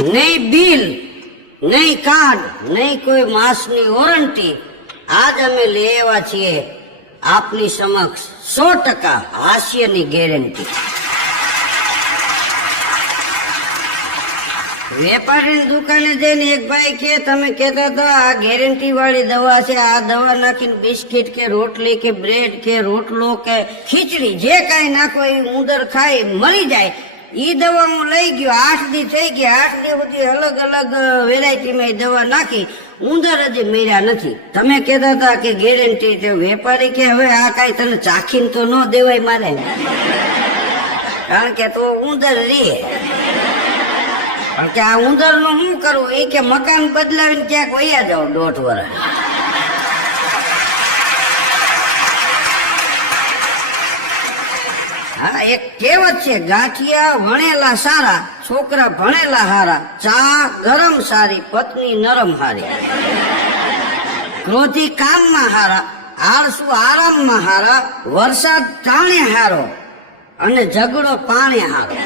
નહીં બિલ, નહીં કાર્ડ, નહીં કોઈ માસની વોરંટી. આજ અમે લેવા છીએ આપની સમક્ષ 100% હાસ્યની ગેરંટી. વેપારીની દુકાને જઈને એક ભાઈ કે તમે કહેતા હતા આ ગેરંટી વાળી દવા છે, આ દવા નાખીને બિસ્કિટ કે રોટલી કે બ્રેડ કે રોટલો કે ખીચડી જે કાંઈ નાખો એ ઉંદર ખાય મરી જાય. ઈ દવા હું લઈ ગયો, 8 દી થઈ ગયા. 8 દી સુધી અલગ અલગ વેરાયટીમાં એ દવા નાખી, ઉંદર હજી મર્યા નથી. તમે કહેતા હતા કે ગેરંટી છે. વેપારી કે હવે આ કાંઈ તને ચાખીને તો ન દેવાય મારે, કારણ કે તો ઉંદર રે. કે આ ઉંદર નું શું કરવું? એ કે મકાન બદલાવીને ક્યાંક વયા જાવ 1.5 વર્ષ. હા, એક કહેવત છે, ગાંઠિયા વણેલા સારા, છોકરા ભણેલા હારા, ચા ગરમ સારી, પત્ની નરમ હારી, ક્રોધી કામમાં હારા, આળસુ આરામમાં હારા, વરસાદ ટાણે હારો અને ઝઘડો પાણે હારો.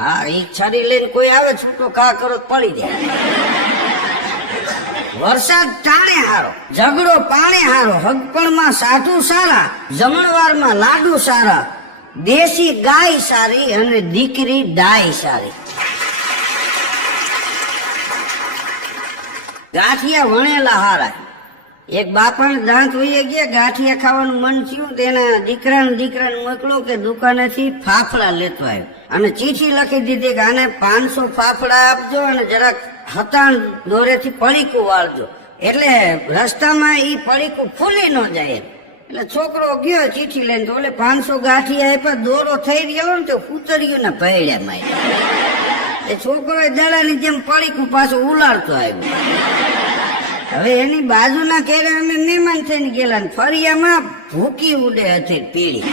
હા, એ છરી લઈને કોઈ આવે છૂટો કા કરો પડી જાય. વરસાદ ટાણે હારો, ઝઘડો પાણે હારો, હગપણમાં સાધુ સારા, જમણવારમાં લાડુ સારા, દેશી ગાય સારી અને દીકરી ડાય સારી. ગાંઠિયા વણેલા હારા. એક બાપાને દાંત વહી ગયા, ગાંઠિયા ખાવાનું મન થયું, તેના દીકરાને મોકલો કે દુકાનેથી ફાફડા લેતો આવ્યો અને ચીઠી લખી દીધી કે આને 500 ફાફડા આપજો અને જરાક હતાણ દોરેથી પડીકું વાળજો, એટલે રસ્તામાં ઈ પડીકું ફૂલી ન જાય. એટલે છોકરો ગયો ચીઠી લઈને, તો ઓલે 500 ગાંઠિયા આપ્યા, દોરો થઈ ગયો ને તો કૂતર્યું ને ભેળ્યા માં. એ છોકરો દડાની જેમ પડીકું પાછું ઉલાડતો આવ્યો. હવે એની બાજુના કેરે અમે મહેમાન થઈને ગયેલા ને ફરિયામાં ભૂકી ઉડે હતી પીળી,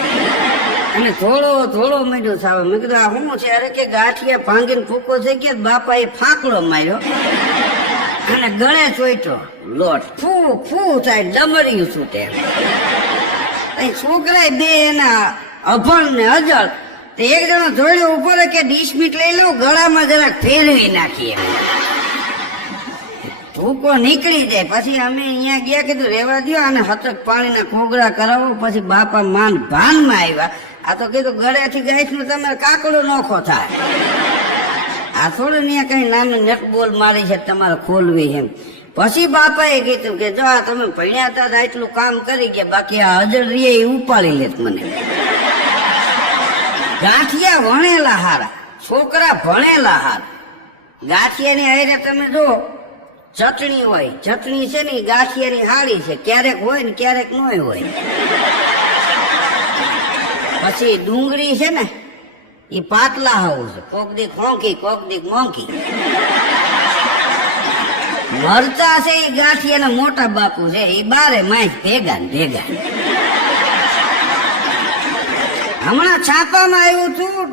અને થોડો મેળ્યો થાવ. મેં કીધું આ શું છે? અરે કે ગાંઠિયા ભાંગીને ભૂકો થઈ ગયા. બાપા એ ફાંકડો માર્યો અને ગળે ચોઈટો લોટ, ફૂ થાય, ડમરિયું છૂટે. છોકરા બે એના અભણ ને અજળ. તો એક જણો ધોળ્યો ઉભો રહે કે 20 મિનિટ લઈ લઉં, ગળામાં જરાક ફેરવી નાખીએ, ભૂકો નીકળી જાય. પછી અમે અહીંયા ગયા, કીધું રેવા દો અને હતક પાણીના કોગળા કરાવો. પછી બાપા માન ભાનમાં આવ્યા. આ તો કીધું ગળેથી ગાંઠનું તમારે કાકડો નોખો થાય, આ થોડું ત્યાં કઈ નાનું નેટબોલ મારી છે તમારે ખોલવી એમ. પછી બાપાએ કીધું કે જો આ તમે ભણ્યા હતા એટલું કામ કરી ગયા, બાકી આ હજર રે એ ઉપાડી લેત મને. ગાંઠિયા વણેલા હારા, છોકરા ભણેલા હારા. ગાંઠિયાની હારે તમે જો ચટણી હોય, ચટણી છે ને ગાંઠિયાની હારી છે, ક્યારેક હોય ને ક્યારેક ન હોય. પછી ડુંગળી છે ને એ પાતલા હોવું છે, કોક દી ખોંકી કોક દી મોંકી. મરચા છે એ ગાંઠિયાના મોટા બાપુ છે, એ બારે માય ભેગા ને ભેગા. હમણાં છાપામાં આવ્યું હતું,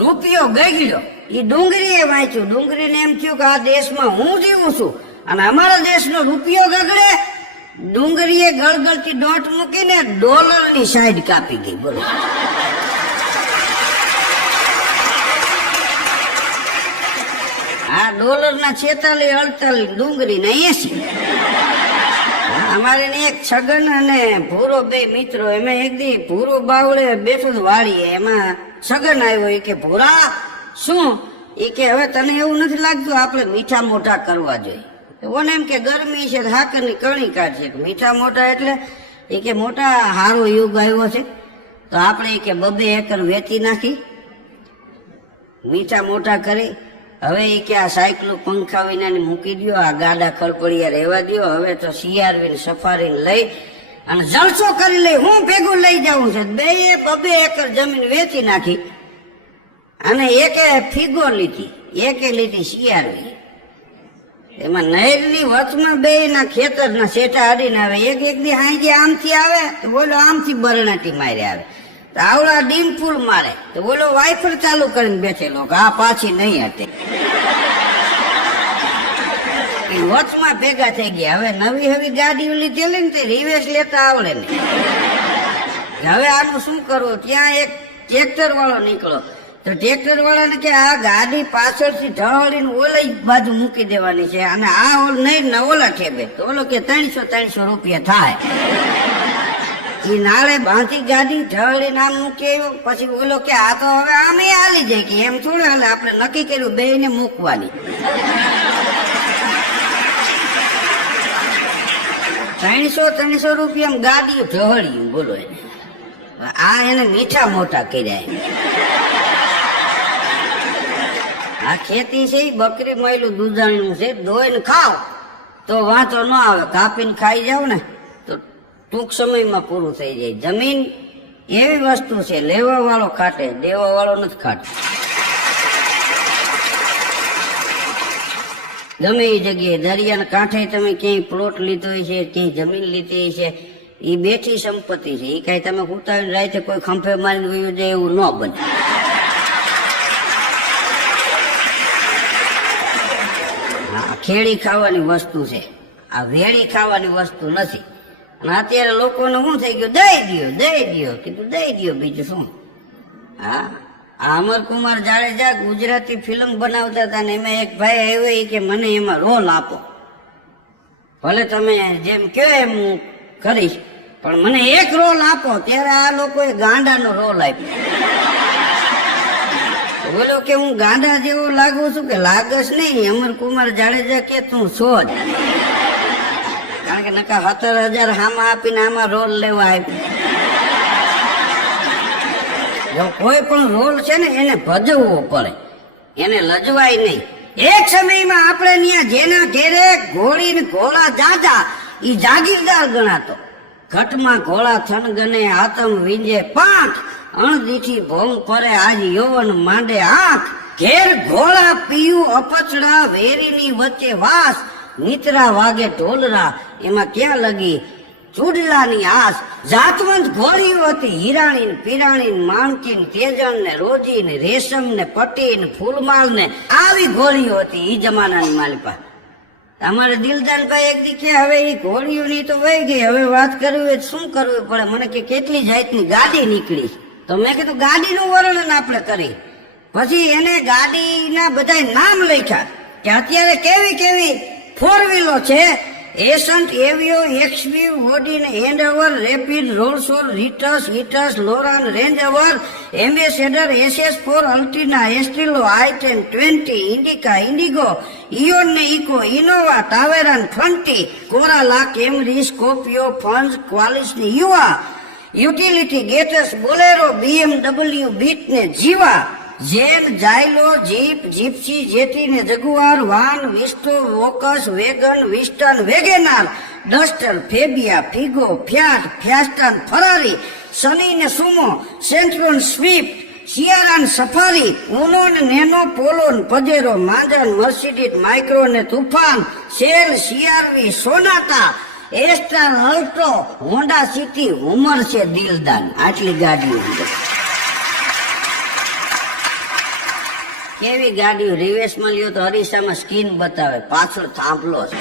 રૂપિયો ગગડ્યો. એ ડુંગળીએ વાંચ્યું. ડુંગળીને એમ થયું કે આ દેશમાં હું જીવું છું અને અમારા દેશનો રૂપિયો ગગડે. ડુંગળીએ ગળગળતી ડોટ મૂકીને ડોલરની સાઈડ કાપી ગઈ. બોલો, આ ડોલરના 46-48, ડુંગળીના 80. અમારે એક છગન અને ભૂરો બે મિત્રો, એમાં એક દી ભૂરો બાવળે બેઠું વાળીએ, એમાં છગન આવ્યો. કે ભૂરા શું? એ કે હવે તને એવું નથી લાગતું આપણે મીઠા મોઢા કરવા જોઈએ? ઓને એમ કે ગરમી છે, હાકરની કણી કાઢશે. મીઠા મોઢા એટલે એ કે મોટા હારો યુગ આવ્યો છે, તો આપણે કે 2 એકર વેચી નાખી મીઠા મોઢા કરી. હવે એ કે આ સાયકલું પંખા વિનાની મૂકી દો, આ ગાડા ખડપડિયા રહેવા દો. હવે તો CRV સફારી લઈ અને જલસો કરી લઈ. હું ભેગું લઈ જવું છે. 2 એકર જમીન વેચી નાખી અને એકે ફીગો લીધી, એકે લીધી CRV. એમાં નહેરની વચમાં 2 ના ખેતરના શેઠા અડીને આવે. એક દી હાંજે આમથી આવે તો બોલો આમથી બરણાટી મારે આવે, તો આવડા ડીમ ફૂલ મારે તો બોલો વાઇફર ચાલુ કરીને બેઠેલો કે આ પાછી નહીં હટે. વચમાં ભેગા થઈ ગયા. હવે નવી ગાડી લીધેલી ને તે રિવેશ લેતા આવડે ને. હવે આનું શું કરવું? ત્યાં એક ટ્રેક્ટર વાળો નીકળો, તો તો ટ્રેક્ટર વાળાને કે આ ગાડી પાછળથી ઢળીને ઓલી બાજુ મૂકી દેવાની છે અને આ ઓલ નહીં ને ઓલા ઠેબે. તો ઓલો કે 300 રૂપિયા થાય. એ નાળે બાંધી ગાડી ઢળીને આમ મૂકી આવ્યો. પછી ઓલો કે આ તો હવે આમે હાલી જાય કે એમ થોડે હાલે, આપણે નક્કી કર્યું બે ને મૂકવાની. 300 રૂપિયા ગાડી ઢળ્યું બોલો એને. આ એને મીઠા મોટા કર્યા. આ ખેતી છે બકરી મયલું દૂધાણું છે, ધોઈને ખાવ તો વાંધો ન આવે, કાપીને ખાઈ જાવ ને તો ટૂંક સમયમાં પૂરું થઈ જાય. જમીન એવી વસ્તુ છે, લેવા વાળો ખાટે, દેવા વાળો નથી ખાટે. ગમે એ જગ્યાએ દરિયાના કાંઠે તમે ક્યાંય પ્લોટ લીધો છે, ક્યાંય જમીન લીધી છે, એ બેઠી સંપત્તિ છે. એ કઈ તમે ઉતાવીને રાતે કોઈ ખંભે મારીને વયું જાય એવું ન બને. ખેડી ખાવાની વસ્તુ છે, આ વેડી ખાવાની વસ્તુ નથી. અને અત્યારે લોકોને શું થઈ ગયું, દઈ દો કીધું, દઈ દો બીજું શું. હા, અમરકુમાર જાડેજા ગુજરાતી ફિલ્મ બનાવતા હતા ને એમાં એક ભાઈ આવ્યો કે મને એમાં રોલ આપો, ભલે તમે જેમ કહો એમ હું કરીશ પણ મને એક રોલ આપો. ત્યારે આ લોકોએ ગાંડાનો રોલ આપ્યો. બોલો કે હું ગાંડા જેવો લાગુ છું કે લાગસ નહીં. અમરકુમાર જાડેજા કે તું છો જ, કારણ કે નકા 17,000 હામાં આપીને આમાં રોલ લેવા આવ્યો. કોઈ પણ રોલ છે ને એને ભજવવો પડે, એને લજવાય નહીં. એક સમયમાં આપણે ત્યાં જેના ઘેરે ઘોડી ને ઘોડા જાજા ઈ જાગીરદાર ગણાતો. ઘટમાં ઘોડા થન ગને આતમ વિંજે પાંખ, અણદીઠી ભોંગ પડે આજ યૌવન માંડે આંખ. ઘેર ઘોડા પીયું અપચડા વેરીની વચ્ચે વાસ, નીતરા વાગે ઢોલરા એમાં ક્યાં લગી ચૂડલાની આસ. જાતવંત ઘોડીઓ હતી, હિરાણી પીરાણી માણકી તેજણ ને રોજી ને રેશમ ને પટી ને ફૂલમાલ ને આવી ઘોડીઓ હતી ઈ જમાનાની માલિપા. અમારે દિલદાનભાઈ એક દી કે હવે એ ઘોડીઓની તો વહી ગઈ, હવે વાત કરવી હોય શું કરવું પડે. મને કે કેટલી જાતની ગાડી નીકળી. તો મેં કીધું ગાડીનું વર્ણન આપણે કરી. પછી એને ગાડીના બધા નામ લખ્યા કે અત્યારે કેવી કેવી ફોર વ્હીલો છે. એસન્ટ, એવિયો, એક્સવી, ઓડી ને હેન્ડઓવર, રેપિડ, રોલ્સોર, હિટસ, લોરાન, રેન્જઓવર, એમ્બેસેડર, SS4, અલ્ટીના, એસ્ટ્રીલો, i10, 20, ઇન્ડિકા, ઇન્ડિગો, ઇયોન ને ઇકો, ઇનોવા, ટાવેરાન, 20, કોરાલા, કેમરી, સ્કોપિયો, ફન્સ, ક્વાલિસ ને યુવા, utility, Getz, Bolero, BMW, Beat ને જીવા, જેન, જાયલો, જીપ, જીપ્સી, જેટી ને જગુઆર, વાન, વિસ્ટો, વોકસ, વેગન, વિસ્ટન, WagonR, Duster, Fabia, Figo, Fiat, ફ્યાસ્ટન, ફરારી, સની ને સુમો, સેન્ટ્રોન, સ્વિફ્ટ, સિયારાન, સફારી, ઉનો ને નેનો, પોલો ને પજેરો, માંજન, મર્સિડીઝ, માઇક્રો ને તુફાન, સેલ, CRV, Sonata, Astra, Alto, Honda City, ઉમર છે દિલદાન. આટલી ગાડીઓ કેવી ગાડીઓ. રિવેશમાં લ્યો તો અરીસામાં સ્કીન બતાવે, પાછળ થાંભલો છે.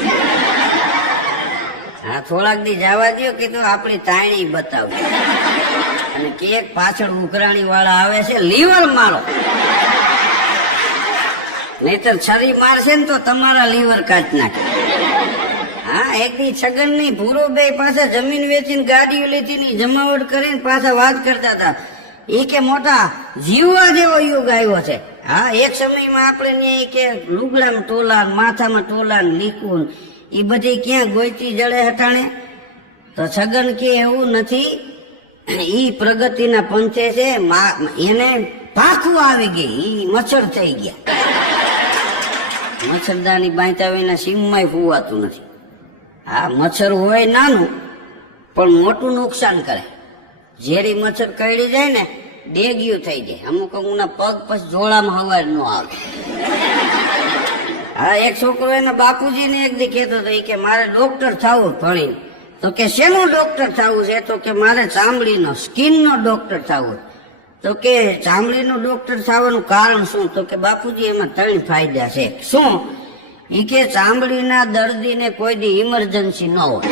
હા, થોડાક દી જવા દો કીધું આપણી તાણી બતાવે. અને કેક પાછળ ઉઘરાણી વાળા આવે છે, લીવર મારો, નહીતર છરી મારશે ને તો તમારા લીવર કાઢ નાખે. હા, એક દી છગન ની ભૂરો બે પાછા જમીન વેચીને ગાડીઓ લીધી ની જમાવટ કરીને પાછા વાત કરતા હતા. એ કે મોટા જીવવા જેવો યુગ આવ્યો છે. હા, એક સમયમાં આપણે કે લુગડામાં ટોલા, માથામાં ટોલા, લીકું એ બધી ક્યાં ગોઈતી જડે હટાણે. તો છગન કે એવું નથી, ઈ પ્રગતિના પંથે છે. એને પાખું આવી ગઈ, ઈ મચ્છર થઈ ગયા. મચ્છરદાની બાંધતા વિના સીમમાં ફૂવાતું નથી. હા, મચ્છર હોય નાનું પણ મોટું નુકસાન કરે. ઝેરી મચ્છર કરડી જાય ને ડેગ્યુ થઈ જાય. અમુક અમુકના પગ પછી જોડામાં હવાર ન આવે. હા, એક છોકરો એના બાપુજીને એક દી કહેતો હતો કે મારે ડોક્ટર થવું ભણીને. તો કે શેનું ડોક્ટર થવું છે? તો કે મારે ચામડીનો, સ્કિનનો ડોક્ટર થવું. તો કે ચામડીનો ડોક્ટર થવાનું કારણ શું? તો કે બાપુજી એમાં 3 ફાયદા છે. શું? ઈ કે ચામડીના દર્દીને કોઈ દી ઇમરજન્સી ન હોય.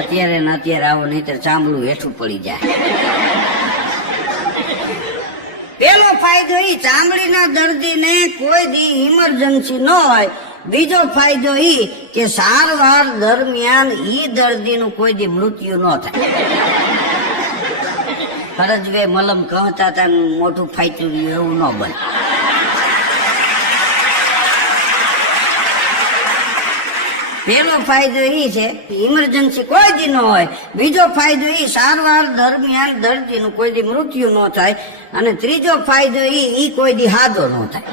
અત્યારે ને અત્યારે આવો, નહીતર ચામડું હેઠું પડી જાય. ફાયદો ઈ ચામડીના દર્દીને કોઈ દી ઇમરજન્સી ન હોય. બીજો ફાયદો ઈ કે સારવાર દરમિયાન ઈ દર્દીનું કોઈ દી મૃત્યુ ન થાય. ફરજવે મલમ કહતા હતા મોઢું ફાટ્યું એવું ન બને. પેલો ફાયદો ઈ છે ઇમરજન્સી કોઈ દી ન હોય. બીજો ફાયદો ઈ સારવાર દરમિયાન દર્દીનું કોઈ દી મૃત્યુ ન થાય. અને ત્રીજો ફાયદો ઈ કોઈ દી હાદો ન થાય.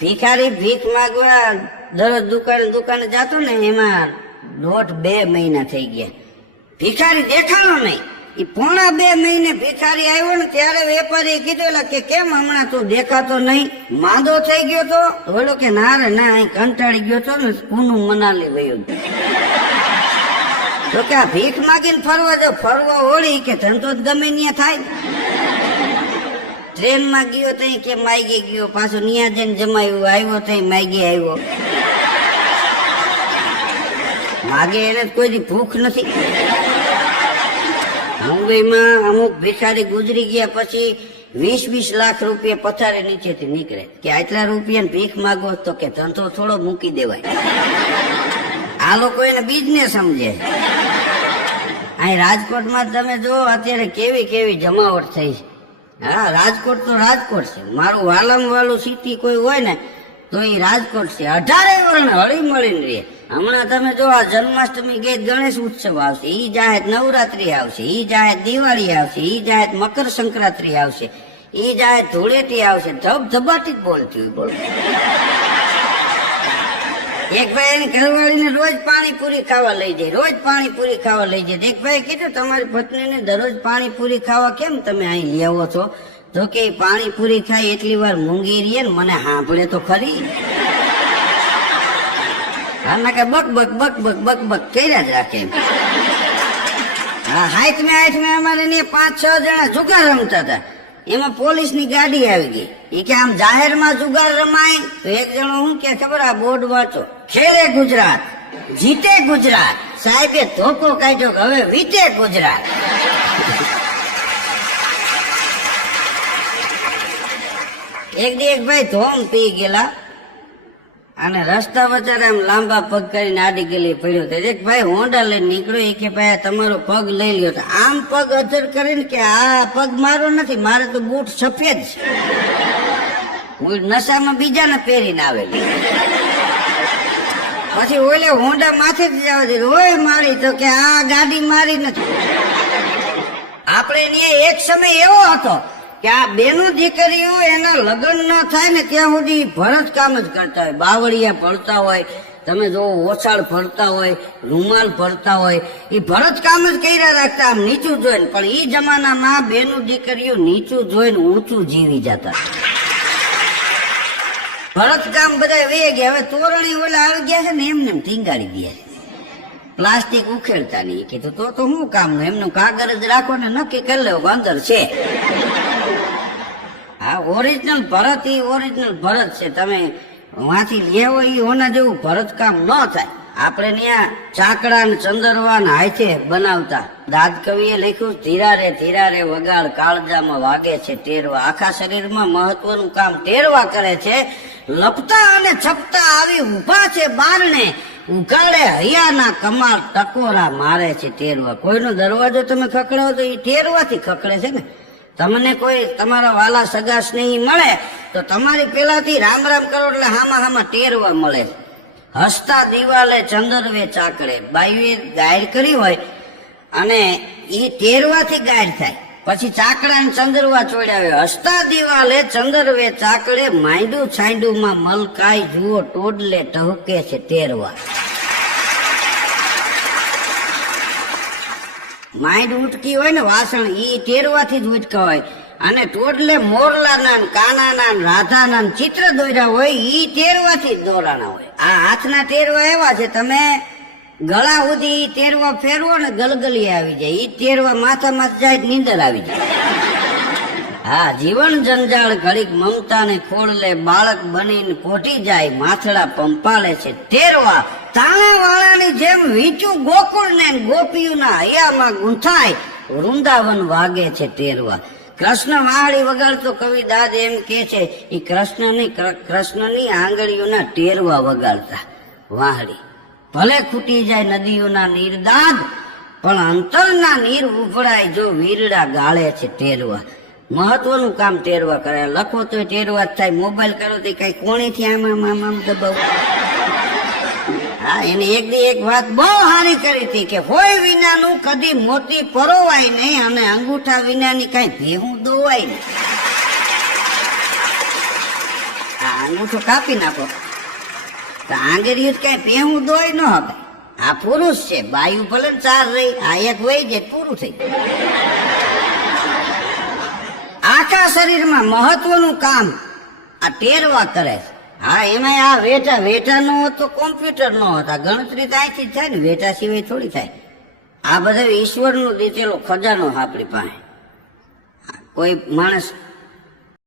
ભિખારી ભીખ માંગવા દરરોજ દુકાને જતો ને એમાં 1.5-2 મહિના થઈ ગયા. ભિખારી દેખાણો નહીં. એ પોણા 2 મહિને ભિખારી આવ્યો ને ત્યારે વેપારીએ કીધેલા કે કેમ હમણાં તું દેખાતો નહીં, માંદો થઈ ગયો તો? બોલો કે ના રે ના, અહીં કંટાળી ગયો તો ને પૂનું મનાલી વયું. તો કે આ ભીખ માગીને ફરવા ઓળી કે ધંધો જ ગમે ત્યાં થાય. ટ્રેનમાં ગયો તો કે માગી ગયો, પાછો ન્યા જઈને જમાયું, આવ્યો તો માગી આવ્યો. માગે એને કોઈ દી ભૂખ નથી. મુંબઈમાં અમુક ભિખારી ગુજરી ગયા પછી 20-20 લાખ રૂપિયા પથારી નીચેથી નીકળે કે આટલા રૂપિયા ભીખ માગો તો કે ધંધો થોડો મૂકી દેવાય. આ લોકો એને બિઝનેસ સમજે. અહીં રાજકોટમાં તમે જો અત્યારે કેવી કેવી જમાવટ થઈ છે. હા, રાજકોટ તો રાજકોટ છે. મારું વાલમ વાલું સિટી કોઈ હોય ને તો એ રાજકોટ છે. 18 વર્ણ હળી મળીને રહે. હમણાં તમે જો આ જન્માષ્ટમી ગઈ, ગણેશ ઉત્સવ આવશે, ઈ જાહેર નવરાત્રી આવશે, ઈ જાહેર દિવાળી આવશે, ઈ જાહેર મકર સંક્રાંતિ આવશે, ઈ જાહેર ધૂળેટી આવશે. ધબધબાટી જ બોલતી હોય. બોલ એક ભાઈ એની ઘરવાળીને રોજ પાણીપુરી ખાવા લઈ જાય, રોજ પાણીપુરી ખાવા લઈ જાય. એક ભાઈ કીધું તમારી પત્નીને દરરોજ પાણીપુરી ખાવા કેમ તમે અહીં લઈ આવો છો? તો કે પાણીપુરી ખાય એટલી વાર મૂંગી રહીએ ને મને સાંભળે તો ખરી. આના કે buck buck buck buck buck buck કર્યા જ રાખે. હા, હાઈટમે અમારે 5-6 જણા જુગાર રમતા હતા. એમાં પોલીસની ગાડી આવી ગઈ. એ કે આમ જાહેરમાં જુગાર રમાય? તો એક જણો હું કે ખબર, આ બોર્ડ વાંચો, ખેલે ગુજરાત જીતે ગુજરાત. સાહેબે ધોકો કાઢ્યો કે હવે વીતે ગુજરાત. એક ભાઈ ધોમ પી ગયેલા અને રસ્તા વચ્ચે આમ લાંબા પગ કરીને આડી ગયેલી પડ્યો હતો. એક ભાઈ હોન્ડા લઈને નીકળ્યો. એ કે ભાઈ તમારો પગ લઈ લ્યો. તો આમ પગ અધર કરીને કે આ પગ મારો નથી, મારે તો બૂટ સફેદ છે. હું નશામાં બીજાને પહેરીને આવેલી. પછી ઓલે હોન્ડા માથે જ જવા દે, ઓય મારી. તો કે આ ગાડી મારી નથી. આપણે ત્યાં એક સમય એવો હતો કે આ બેનું દીકરીઓ એના લગ્ન ન થાય ને ત્યાં સુધી ભરત કામ જ કરતા હોય. બાવળિયા ભરતા હોય, તમે જો ઓછાળ ભરતા હોય, રૂમાલ ભરતા હોય, એ ભરત કામ જ કર્યા રાખતા આમ નીચું જોઈને. પણ એ જમાનામાં બેનું દીકરીઓ નીચું જોઈને ઊંચું જીવી જતા. ભરત કામ બધા વે ગયા. હવે તોરણી ઓલા આવી ગયા છે ને એમને ટીંગાડી ગયા છે. પ્લાસ્ટિક ઉખેડતા નહીં. કીધું તો શું કામનું, એમનું કાગળ જ રાખો ને નક્કી કરી લેવું અંદર છે. હા, ઓરિજિનલ ભરત એ ઓરિજિનલ ભરત છે. તમે વાંચી લેવો એ ઓના જેવું ભરત કામ ન થાય. આપણે ત્યાં ચાકડા ને ચંદરવા ને હાથે બનાવતા. દાદ કવિએ લખ્યું, ધીરા રે વગાડ કાળજામાં વાગે છે ટેરવા. આખા શરીરમાં મહત્વનું કામ ટેરવા કરે છે. લપતા અને છપતા આવી ઉભા છે બારણે, ઉગાડે હૈયાના કમાલ ટકોરા મારે છે ટેરવા. કોઈનો દરવાજો તમે ખખડાવો તો એ ટેરવાથી ખખડે છે ને. તમને કોઈ તમારા વાલા સગા સ્નેહી મળે તો તમારી પેલાથી રામ રામ કરો એટલે હામાં ટેરવા મળે. હસતા દિવાલે ચંદરવે ચાકડે. બાઈએ ગાયડ કરી હોય અને એ ટેરવાથી ગાયડ થાય. પછી ચાકડા ને ચંદરવા ચોડ્યા. હસતા દિવાલે ચંદરવે ચાકડે, માંડું છાંડુમાં મલકાઈ જુઓ ટોડલે ટહુકે છે ટેરવા. માંડ ઉટકી હોય ને વાસણ, ઈ ટેરવાથી જ ઉટકા હોય. અને ટોડલે મોરલાના કાનાના રાધાના ચિત્ર દોર્યા હોય, ઈ ટેરવાથી જ દોરાના હોય. આ હાથના ટેરવા એવા છે, તમે ગળા સુધી ટેરવા ફેરવો ને ગલગલી આવી જાય. ઈ ટેરવા માથામાં જાય નીંદર આવી જાય. હા, જીવન જંજાળ ઘડીક મમતા ને ખોળલે, બાળક બનીને પોટી જાય, માથડા પંપાળે છે ટેરવા. તાણા વાળાની જેમ વીચું ગોકુળ ને ગોપીઓના હૈયામાં ગૂંથાય વૃંદાવન વાગે છે ટેરવા. કૃષ્ણ વાહડી વગાડતો કવિ દાદ એમ કે છે એ કૃષ્ણની આંગળીઓના ટેરવા વગાડતા વાહડી. ભલે ખૂટી જાય નદીઓના નીર દાદ, પણ અંતરના નીર ઉભરાય જો વીરડા ગાળે છે ટેરવા. મહત્વનું કામ ટેરવા કરે. લખો તો ટેરવા જ થાય, મોબાઈલ કરો તો કઈ કોણીથી આમ દબાવું. હા, એને એક દી એક વાત બહુ સારી કરી હતી કે હોય વિનાનું કદી મોતી પરોવાય નહીં અને અંગૂઠા વિનાની કઈ ભેહું દોવાય નહીં. આ અંગૂઠો કાપી નાખો તો આંગળીઓ કઈ ભેહું દોય ન હવે. આ પુરુષ છે, બાયુ ભલે 4 રહી, આ એક વહી જાય પૂરું થઈ જાય. આખા શરીરમાં મહત્વનું કામ આ ટેરવા કરે છે. હા, એમાં આ વેટા નો તો કોમ્પ્યુટર નો હતા, ગણતરી તો અહીંથી જ થાય ને, વેટા સિવાય થોડી થાય. આ બધા ઈશ્વરનું દીધેલો ખજાનો આપણી પાસે. કોઈ માણસ